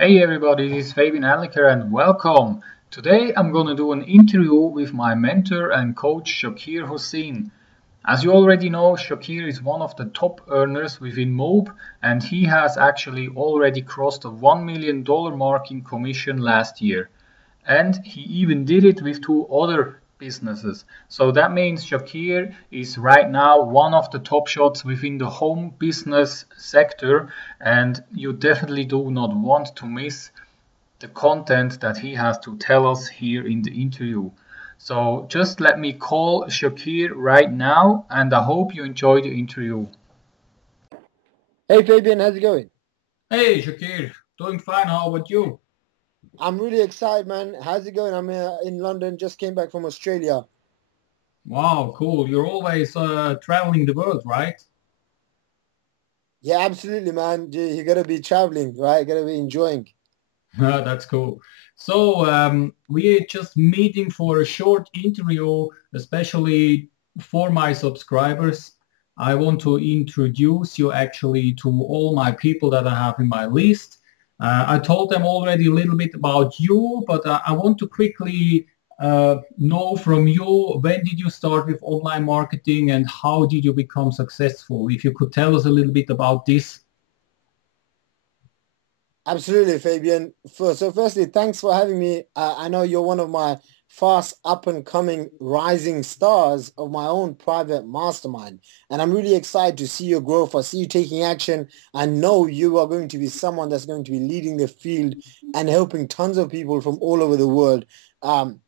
Hey everybody, this is Fabian Anliker and welcome. Today I'm gonna do an interview with my mentor and coach Shaqir Hussyin. As you already know, Shaqir is one of the top earners within Mob and he has actually already crossed the $1 million mark in commission last year. And he even did it with two other businesses. So that means Shaqir is right now one of the top shots within the home business sector, and you definitely do not want to miss the content that he has to tell us here in the interview. So just let me call Shaqir right now, and I hope you enjoy the interview. Hey Fabian, how's it going? Hey Shaqir, doing fine. How about you? I'm really excited, man. How's it going? I'm in London, just came back from Australia. Wow, cool. You're always traveling the world, right? Yeah, absolutely, man. You gotta be traveling, right? Gotta be enjoying. That's cool. So we're just meeting for a short interview, especially for my subscribers. I want to introduce you actually to all my people that I have in my list. I told them already a little bit about you, but I want to quickly know from you, when did you start with online marketing and how did you become successful? If you could tell us a little bit about this. Absolutely, Fabian. Firstly, thanks for having me. I know you're one of my fast up and coming rising stars of my own private mastermind. And I'm really excited to see your growth. I see you taking action. I know you are going to be someone that's going to be leading the field and helping tons of people from all over the world. Um,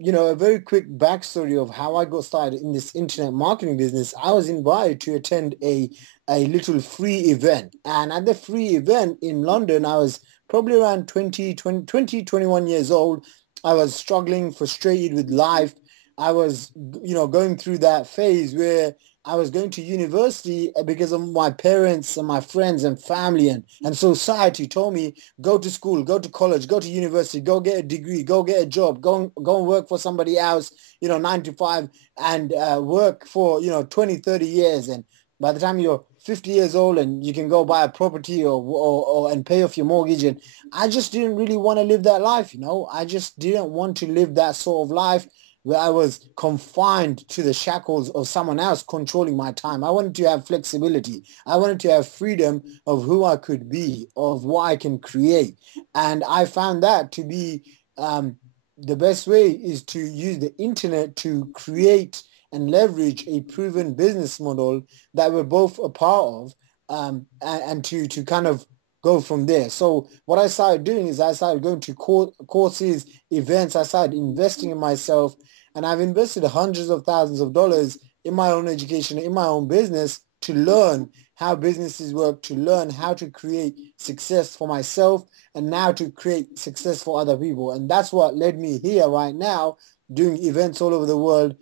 a very quick backstory of how I got started in this internet marketing business. I was invited to attend a little free event. And at the free event in London, I was probably around 21 years old. I was struggling, frustrated with life. I was, going through that phase where I was going to university because of my parents and my friends and family and society told me, go to school, go to college, go to university, go get a degree, go get a job, go and work for somebody else, 9 to 5 and work for, 20, 30 years. And by the time you're 50 years old and you can go buy a property or and pay off your mortgage. And I just didn't really want to live that life. I just didn't want to live that sort of life where I was confined to the shackles of someone else controlling my time. I wanted to have flexibility. I wanted to have freedom of who I could be, of what I can create. And I found that to be the best way is to use the internet to create and leverage a proven business model that we're both a part of, and to kind of go from there. So what I started doing is I started going to courses, events. I started investing in myself, and I've invested hundreds of thousands of dollars in my own education, in my own business to learn how businesses work, to learn how to create success for myself, and now to create success for other people. And that's what led me here right now, doing events all over the world,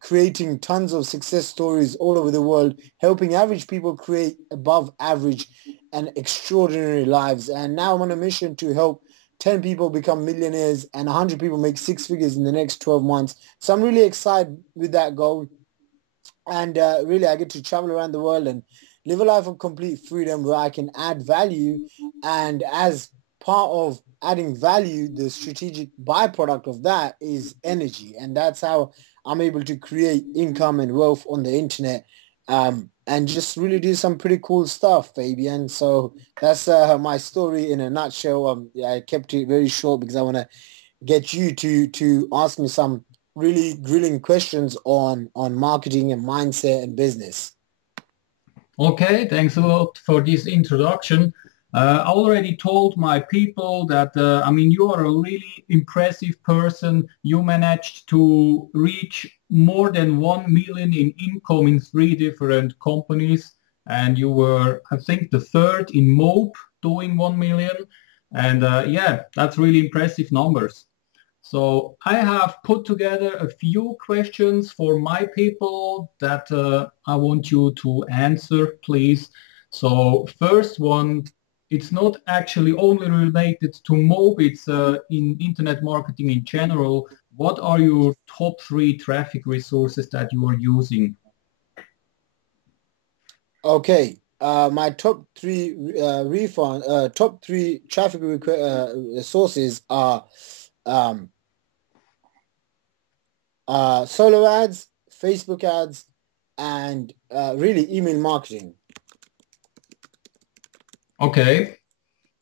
creating tons of success stories all over the world, helping average people create above average and extraordinary lives. And now I'm on a mission to help 10 people become millionaires and 100 people make six figures in the next 12 months. So I'm really excited with that goal. And really, I get to travel around the world and live a life of complete freedom where I can add value. And as part of adding value, the strategic byproduct of that is energy. And that's how I'm able to create income and wealth on the internet, and just really do some pretty cool stuff, Fabian. So that's my story in a nutshell. Yeah, I kept it very short because I want to get you to ask me some really grilling questions on marketing and mindset and business. Okay, thanks a lot for this introduction. I already told my people that, you are a really impressive person. You managed to reach more than 1 million in income in three different companies. And you were, I think, the third in MOPE doing 1 million. And yeah, that's really impressive numbers. So I have put together a few questions for my people that I want you to answer, please. So first one, it's not actually only related to Mob, it's in internet marketing in general. What are your top three traffic resources that you are using? Okay. my top three traffic sources are um, solo ads, Facebook ads, and really email marketing. Okay.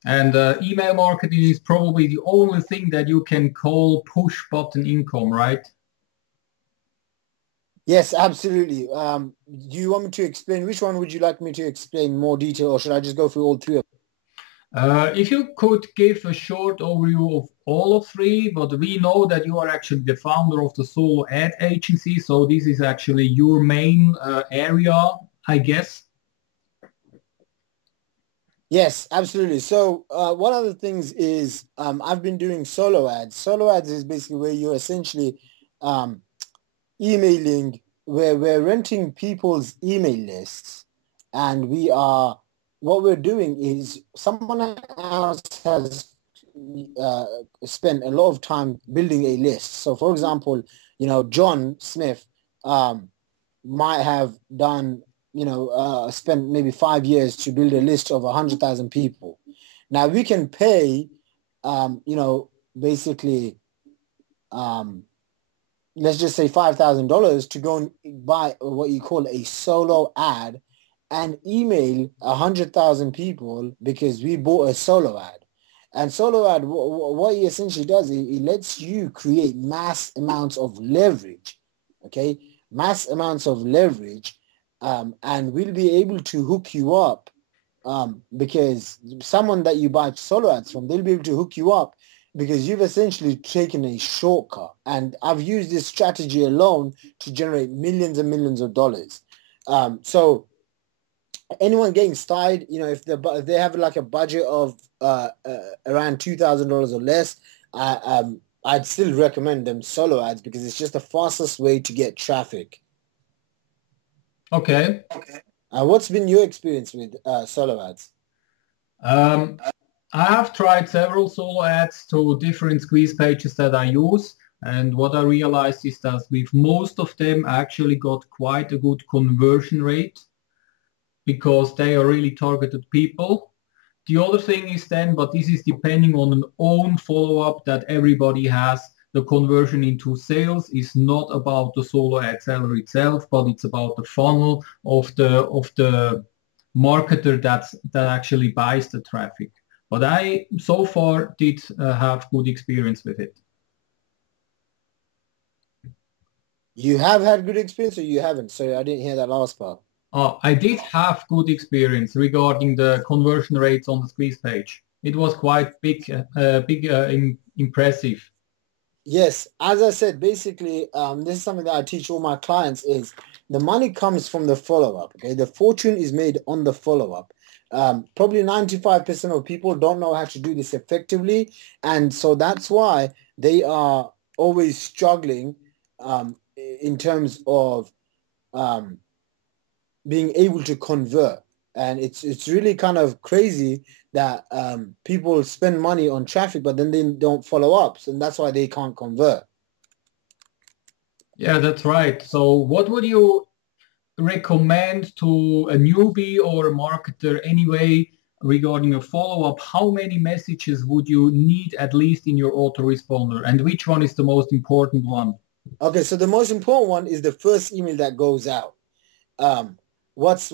And email marketing is probably the only thing that you can call push button income, right? Yes, absolutely. Do you want me to explain? Which one would you like me to explain more detail, or should I just go through all three of them? If you could give a short overview of all of three, but we know that you are actually the founder of the solo ad agency, so this is actually your main area, I guess. Yes, absolutely. So one of the things is I've been doing solo ads. Solo ads is basically where you're essentially um, emailing, where we're renting people's email lists, and what we're doing is someone else has uh, spent a lot of time building a list. So for example, John Smith um, might have done, spent maybe 5 years to build a list of 100,000 people. Now we can pay, basically, um, let's just say $5,000 to go and buy what you call a solo ad and email 100,000 people because we bought a solo ad. And solo ad, what he essentially does, it lets you create mass amounts of leverage, okay? Mass amounts of leverage, and we'll be able to hook you up because someone that you buy solo ads from, they'll be able to hook you up because you've essentially taken a shortcut. And I've used this strategy alone to generate millions and millions of dollars. So anyone getting started, if they have like a budget of around $2,000 or less, I'd still recommend them solo ads because it's just the fastest way to get traffic. Okay. What's been your experience with solo ads? Um, I have tried several solo ads to different squeeze pages that I use. And what I realized is that with most of them, I actually got quite a good conversion rate because they are really targeted people. The other thing is then, but this is depending on an own follow-up that everybody has, the conversion into sales is not about the solo ad seller itself, but it's about the funnel of the marketer that actually buys the traffic. But I so far did have good experience with it. You have had good experience or you haven't? Sorry, I didn't hear that last part. I did have good experience regarding the conversion rates on the squeeze page. It was quite impressive. Yes, as I said, basically, this is something that I teach all my clients is the money comes from the follow-up, okay? The fortune is made on the follow-up. Probably 95% of people don't know how to do this effectively, and so that's why they are always struggling in terms of um, being able to convert. And it's really kind of crazy that people spend money on traffic, but then they don't follow up. And that's why they can't convert. Yeah, that's right. So what would you recommend to a newbie or a marketer anyway regarding a follow-up? How many messages would you need at least in your autoresponder? And which one is the most important one? Okay, so the most important one is the first email that goes out. Um, what's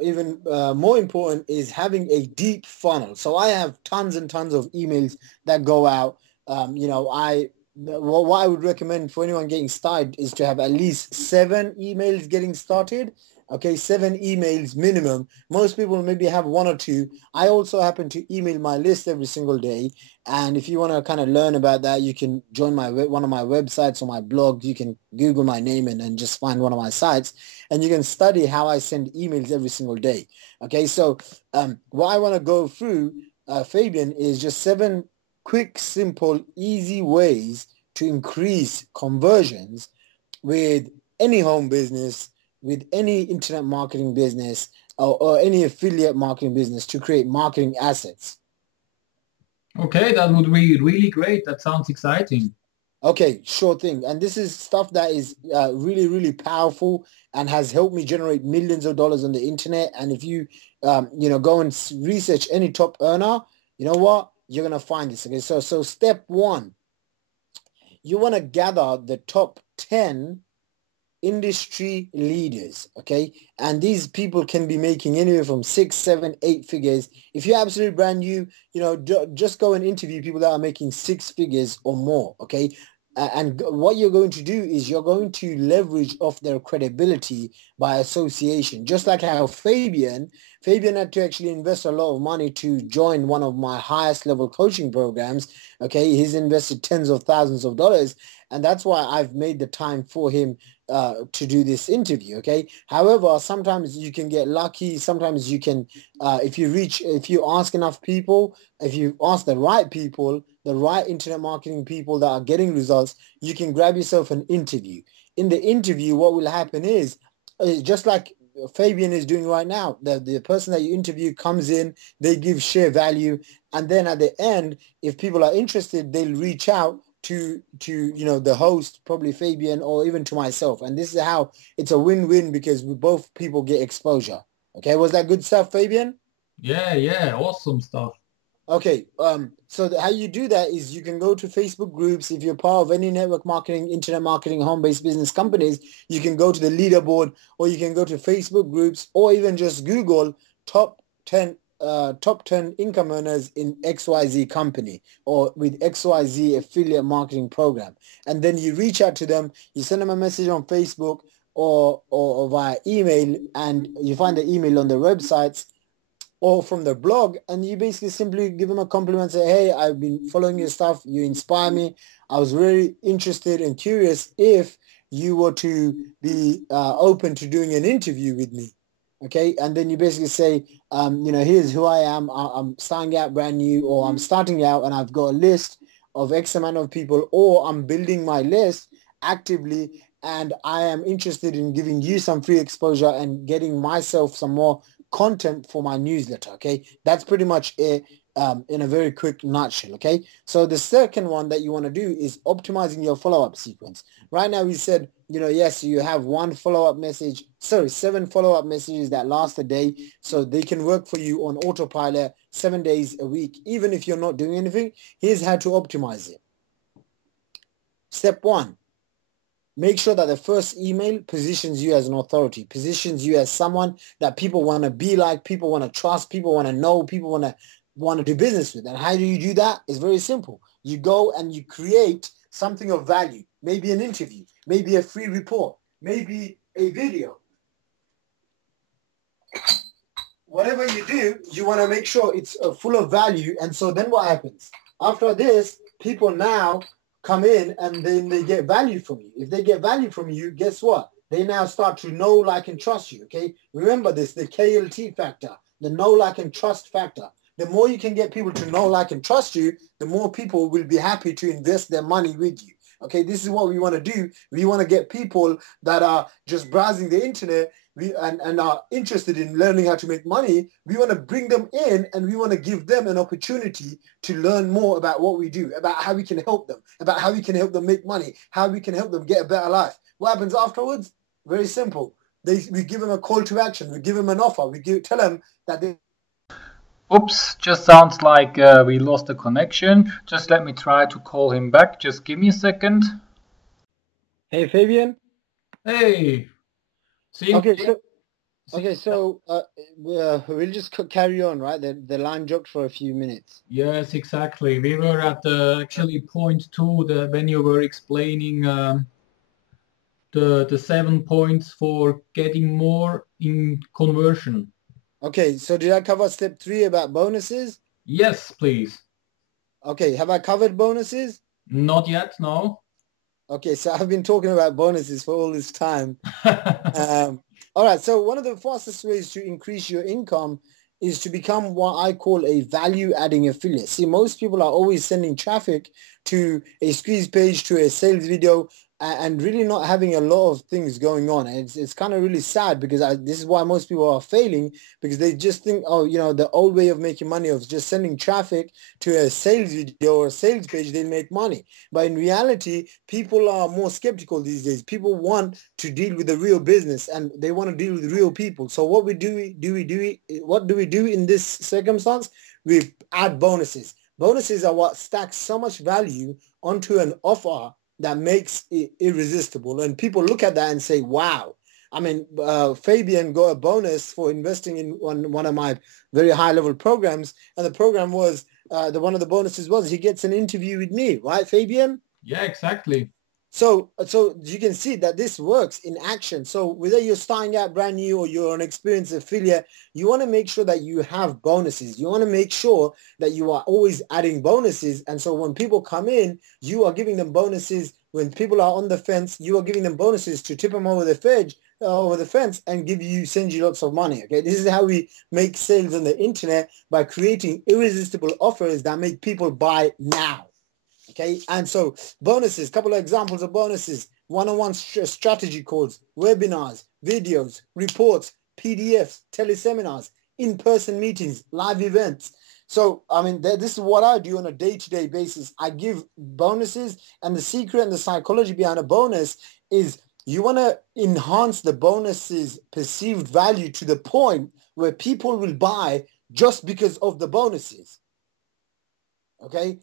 even more important is having a deep funnel. So I have tons and tons of emails that go out. What I would recommend for anyone getting started is to have at least 7 emails getting started. Okay, 7 emails minimum. Most people maybe have 1 or 2. I also happen to email my list every single day. And if you want to kind of learn about that, you can join one of my websites or my blog. You can Google my name and just find one of my sites, and you can study how I send emails every single day. Okay, so what I want to go through, Fabian, is just 7 quick, simple, easy ways to increase conversions with any home business, with any internet marketing business, or any affiliate marketing business to create marketing assets. Okay, that would be really great. That sounds exciting. Okay, sure thing. And this is stuff that is really, really powerful and has helped me generate millions of dollars on the internet. And if you, go and research any top earner, you know what? You're going to find this. Okay, so step one, you want to gather the top 10 industry leaders, okay? And these people can be making anywhere from 6, 7, 8 figures. If you're absolutely brand new, just go and interview people that are making 6 figures or more, okay? And what you're going to do is you're going to leverage off their credibility by association. Just like how Fabian had to actually invest a lot of money to join one of my highest level coaching programs, okay? He's invested tens of thousands of dollars. And that's why I've made the time for him to do this interview. Okay. However, sometimes you can get lucky. Sometimes you can, if you ask enough people, if you ask the right people, the right internet marketing people that are getting results, you can grab yourself an interview. In the interview, what will happen is just like Fabian is doing right now. The person that you interview comes in, they give share value. And then at the end, if people are interested, they'll reach out to the host, probably Fabian, or even to myself. And this is how it's a win-win, because we both people get exposure. Okay, was that good stuff, Fabian? Yeah, awesome stuff. Okay, so how you do that is you can go to Facebook groups. If you're part of any network marketing, internet marketing, home-based business companies, you can go to the leaderboard, or you can go to Facebook groups, or even just Google top 10 income earners in XYZ company, or with XYZ affiliate marketing program. And then you reach out to them, you send them a message on Facebook or via email, and you find the email on their websites or from their blog, and you basically simply give them a compliment, say, hey, I've been following your stuff, you inspire me, I was very interested and curious if you were to be open to doing an interview with me. Okay, and then you basically say, here's who I am, I'm starting out brand new, or I'm starting out and I've got a list of X amount of people, or I'm building my list actively, and I am interested in giving you some free exposure and getting myself some more content for my newsletter. Okay, that's pretty much it, in a very quick nutshell. Okay, so the second one that you want to do is optimizing your follow-up sequence. Right now we said, yes, you have 7 follow-up messages that last a day, so they can work for you on autopilot 7 days a week, even if you're not doing anything. Here's how to optimize it. Step one, make sure that the first email positions you as an authority, positions you as someone that people want to be like, people want to trust, people want to know, people want to do business with. And how do you do that? It's very simple. You go and you create something of value, maybe an interview, maybe a free report, maybe a video. Whatever you do, you want to make sure it's full of value. And so then what happens? After this, people now come in and then they get value from you. If they get value from you, guess what? They now start to know, like, and trust you, okay? Remember this, the KLT factor, the know, like, and trust factor. The more you can get people to know, like, and trust you, the more people will be happy to invest their money with you. Okay, this is what we want to do. We want to get people that are just browsing the internet and are interested in learning how to make money. We want to bring them in, and we want to give them an opportunity to learn more about what we do, about how we can help them, about how we can help them make money, how we can help them get a better life. What happens afterwards? Very simple. We give them a call to action. We give them an offer. Tell them that they... Oops, just sounds like we lost the connection. Just let me try to call him back. Just give me a second. Hey, Fabian. Hey. So we'll just carry on, right? The line dropped for a few minutes. Yes, exactly. We were at actually point 2, when you were explaining the 7 points for getting more in conversion. Okay, so did I cover step 3 about bonuses? Yes, please. Okay, have I covered bonuses? Not yet, no. Okay, so I've been talking about bonuses for all this time. All right, so one of the fastest ways to increase your income is to become what I call a value-adding affiliate. See, most people are always sending traffic to a squeeze page, to a sales video, and really not having a lot of things going on. And it's kind of really sad because this is why most people are failing, because they just think, oh, you know, the old way of making money of just sending traffic to a sales video or a sales page, they'll make money. But in reality, people are more skeptical these days. People want to deal with the real business and they want to deal with real people. So what we do in this circumstance? We add bonuses. Bonuses are what stacks so much value onto an offer that makes it irresistible. And people look at that and say, wow. I mean, Fabian got a bonus for investing in one of my very high level programs. And the program was, one of the bonuses was he gets an interview with me, right, Fabian? Yeah, exactly. So you can see that this works in action. So whether you're starting out brand new or you're an experienced affiliate, you want to make sure that you have bonuses. You want to make sure that you are always adding bonuses. And so when people come in, you are giving them bonuses. When people are on the fence, you are giving them bonuses to tip them over the fence and send you lots of money. Okay, this is how we make sales on the internet, by creating irresistible offers that make people buy now. Okay, and so bonuses, couple of examples of bonuses: one-on-one strategy calls, webinars, videos, reports, PDFs, teleseminars, in-person meetings, live events. So, I mean, this is what I do on a day-to-day basis. I give bonuses, and the secret and the psychology behind a bonus is you want to enhance the bonus's perceived value to the point where people will buy just because of the bonuses. Okay.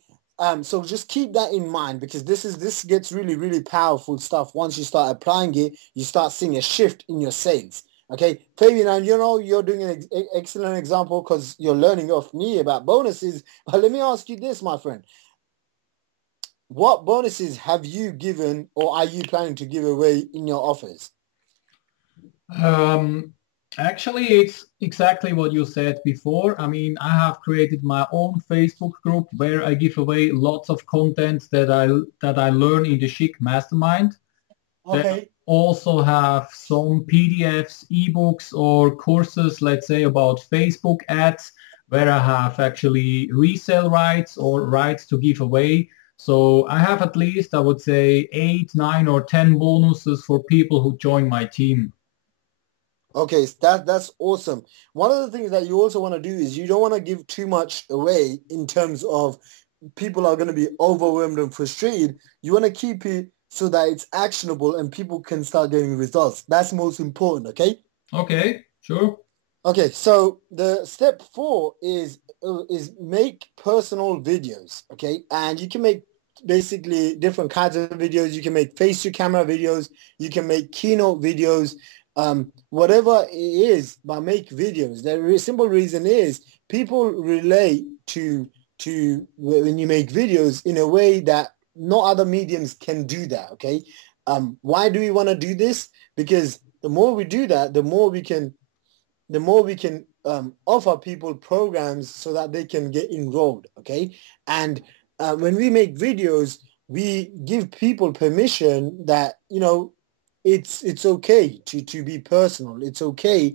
So just keep that in mind, because this gets really, really powerful stuff. Once you start applying it, you start seeing a shift in your sales. Okay, Fabian, and you know, you're doing an excellent example because you're learning off me about bonuses. But let me ask you this, my friend. What bonuses have you given or are you planning to give away in your offers? Actually, it's exactly what you said before. I mean, I have created my own Facebook group where I give away lots of content that I learn in the Chic Mastermind. Then I Okay. also have some PDFs, ebooks, or courses, let's say, about Facebook ads, where I have actually resale rights or rights to give away. So I have at least, I would say, 8, 9, or 10 bonuses for people who join my team. Okay, that's awesome. One of the things that you also want to do is you don't want to give too much away in terms of people are going to be overwhelmed and frustrated. You want to keep it so that it's actionable and people can start getting results. That's most important, okay? Okay, sure. Okay, so the step 4 is make personal videos, okay? And you can make basically different kinds of videos. You can make face to camera videos. You can make keynote videos. Whatever it is, but make videos. The simple reason is people relate to when you make videos in a way that no other mediums can do that. Okay. Why do we want to do this? Because the more we do that, the more we can offer people programs so that they can get enrolled. Okay. And when we make videos, we give people permission that, you know, it's okay to be personal. It's okay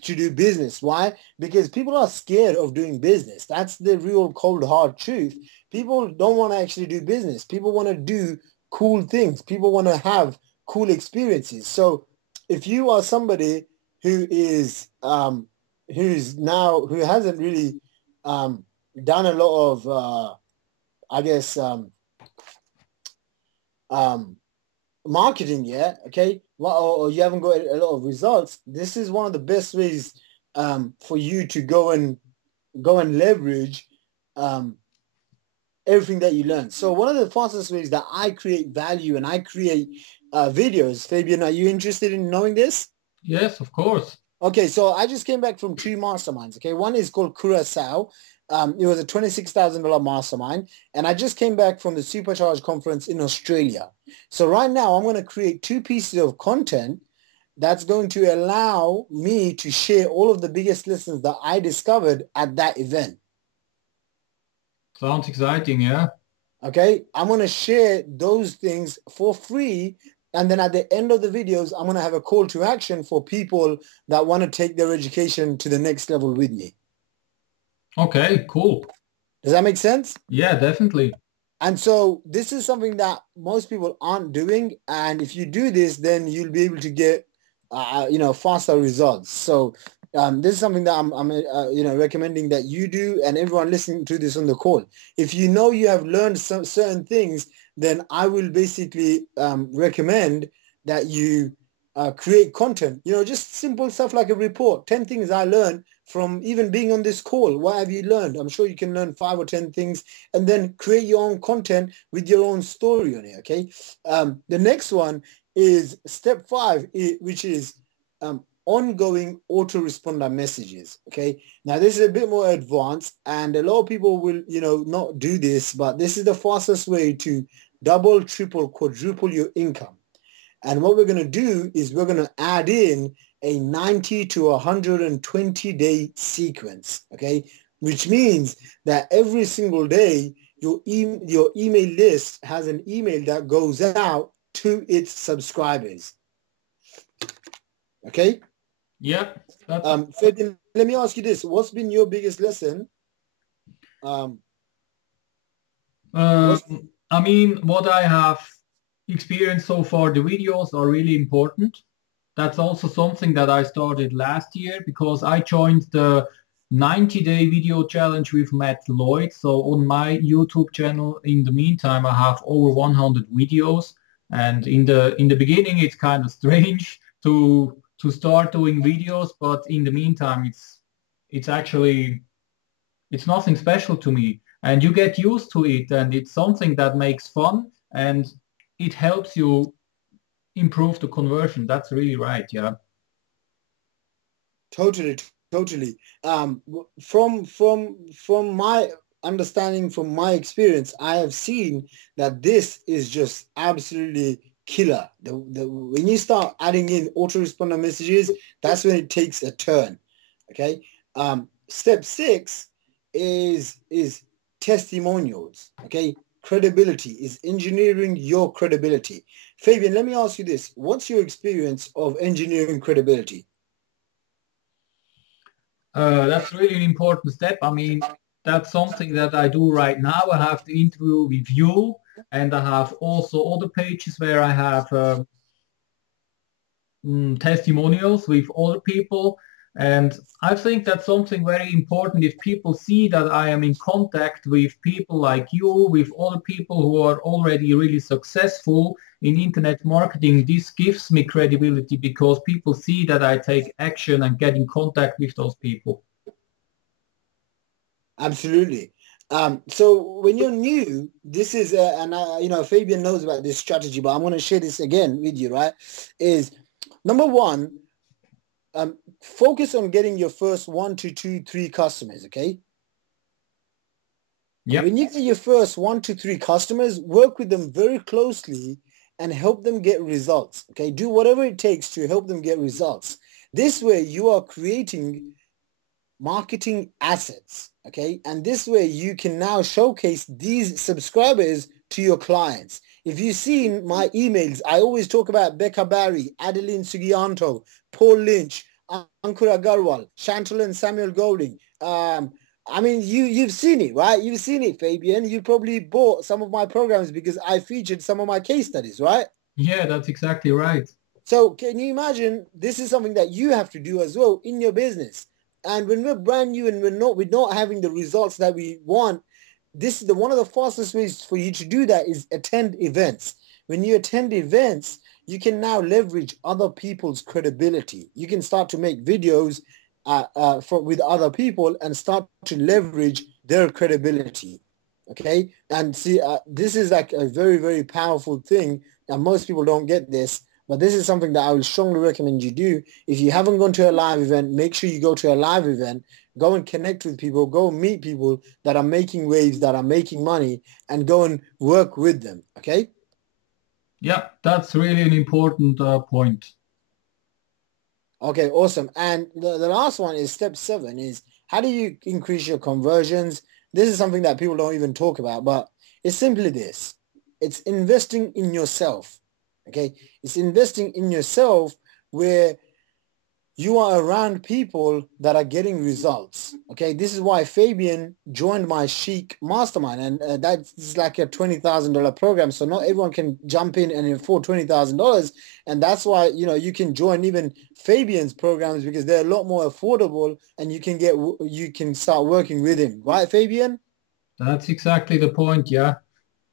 to do business. Why? Because people are scared of doing business. That's the real cold hard truth. People don't want to actually do business. People want to do cool things. People want to have cool experiences. So if you are somebody who who hasn't really done a lot of I guess um, marketing yet, okay, well, or you haven't got a lot of results, this is one of the best ways for you to go and leverage everything that you learn. So one of the fastest ways that I create value and I create videos, Fabian, are you interested in knowing this? Yes, of course. Okay, so I just came back from 2 masterminds. Okay, one is called Curacao. It was a $26,000 mastermind, and I just came back from the Supercharge conference in Australia. So right now, I'm going to create 2 pieces of content that's going to allow me to share all of the biggest lessons that I discovered at that event. Sounds exciting, yeah. Okay, I'm going to share those things for free. And then at the end of the videos, I'm going to have a call to action for people that want to take their education to the next level with me. Okay, cool. Does that make sense? Yeah, definitely. And so this is something that most people aren't doing. And if you do this, then you'll be able to get, faster results. So this is something that I'm recommending that you do, and everyone listening to this on the call. If you know you have learned some certain things, then I will basically recommend that you create content. Just simple stuff like a report. 10 things I learned from even being on this call. What have you learned? I'm sure you can learn 5 or 10 things, and then create your own content with your own story on it. Okay. The next one is step 5, which is ongoing autoresponder messages. Okay. Now this is a bit more advanced, and a lot of people will, not do this, but this is the fastest way to double, triple, quadruple your income. And what we're going to do is we're going to add in a 90 to 120 day sequence. Okay. Which means that every single day, your email list has an email that goes out to its subscribers. Okay. Yeah. Fabian, let me ask you this. What's been your biggest lesson? I mean, what I have experienced so far, the videos are really important. That's also something that I started last year because I joined the 90-day video challenge with Matt Lloyd. So on my YouTube channel, in the meantime, I have over 100 videos. And in the beginning, it's kind of strange to start doing videos, but in the meantime, it's actually it's nothing special to me. And you get used to it, and it's something that makes fun, and it helps you improve the conversion. That's really right. Yeah. Totally, totally. From my understanding, from my experience, I have seen that this is just absolutely killer. When you start adding in autoresponder messages, that's when it takes a turn. Okay. Step 6 is testimonials. Okay. Credibility is engineering your credibility. Fabian, let me ask you this. What's your experience of engineering credibility? That's really an important step. I mean, that's something that I do right now. I have the interview with you, and I have also other pages where I have testimonials with other people. And I think that's something very important. If people see that I am in contact with people like you, with other people who are already really successful in internet marketing, this gives me credibility because people see that I take action and get in contact with those people. Absolutely. So when you're new, this is, Fabian knows about this strategy, but I'm going to share this again with you, right? Is number one, focus on getting your first 1 to 2, 3 customers, okay? Yeah. When you get your first 1 to 3 customers, work with them very closely and help them get results, okay? Do whatever it takes to help them get results. This way you are creating marketing assets, okay? And this way you can now showcase these subscribers to your clients. If you've seen my emails, I always talk about Becca Barry, Adeline Sugianto, Paul Lynch, Ankur Agarwal, Chantal and Samuel Golding. I mean, you've seen it, right? You've seen it, Fabian. You probably bought some of my programs because I featured some of my case studies, right? Yeah, that's exactly right. So can you imagine this is something that you have to do as well in your business? And when we're brand new and we're not having the results that we want, this is one of the fastest ways for you to do that is attend events. When you attend events, you can now leverage other people's credibility. You can start to make videos with other people and start to leverage their credibility. Okay, and see, this is like a very, very powerful thing, and most people don't get this. But this is something that I would strongly recommend you do. If you haven't gone to a live event, make sure you go to a live event, go and connect with people, go and meet people that are making waves, that are making money, and go and work with them. Okay? Yeah, that's really an important point. Okay, awesome. And the last one is step 7 is how do you increase your conversions? This is something that people don't even talk about, but it's simply this. It's investing in yourself. Okay, it's investing in yourself where you are around people that are getting results. Okay, this is why Fabian joined my Chic Mastermind, and that's like a $20,000 program. So not everyone can jump in and afford $20,000, and that's why you can join even Fabian's programs because they're a lot more affordable, and you can start working with him, right, Fabian? That's exactly the point. Yeah.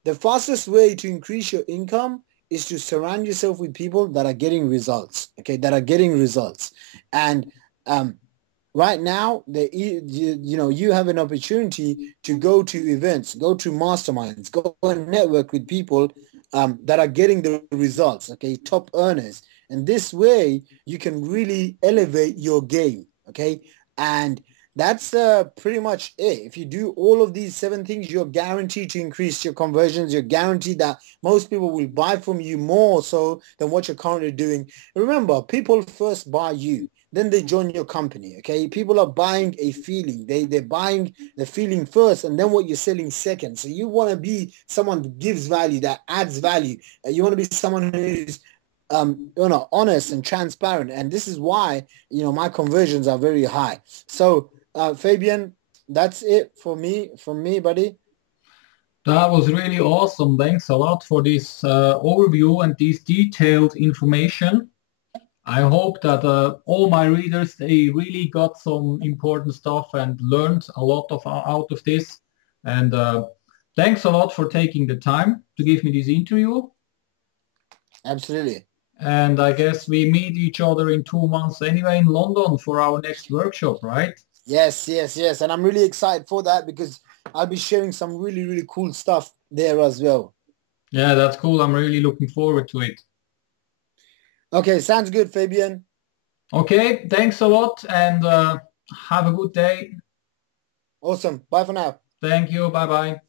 The fastest way to increase your income is to surround yourself with people that are getting results, okay, that are getting results. And right now, you have an opportunity to go to events, go to masterminds, go and network with people that are getting the results, okay, top earners. And this way, you can really elevate your game, okay? And that's pretty much it. If you do all of these 7 things, you're guaranteed to increase your conversions. You're guaranteed that most people will buy from you more so than what you're currently doing. Remember, people first buy you, then they join your company, okay? People are buying a feeling. They're buying the feeling first and then what you're selling second. So you want to be someone that gives value, that adds value. You want to be someone who's honest and transparent. And this is why, my conversions are very high. So Fabian, that's it from me, buddy. That was really awesome. Thanks a lot for this overview and this detailed information. I hope that all my readers, they really got some important stuff and learned a lot out of this. And thanks a lot for taking the time to give me this interview. Absolutely. And I guess we meet each other in 2 months anyway in London for our next workshop, right? Yes. And I'm really excited for that because I'll be sharing some really, really cool stuff there as well. Yeah, that's cool. I'm really looking forward to it. Okay, sounds good, Fabian. Okay, thanks a lot and have a good day. Awesome. Bye for now. Thank you. Bye-bye.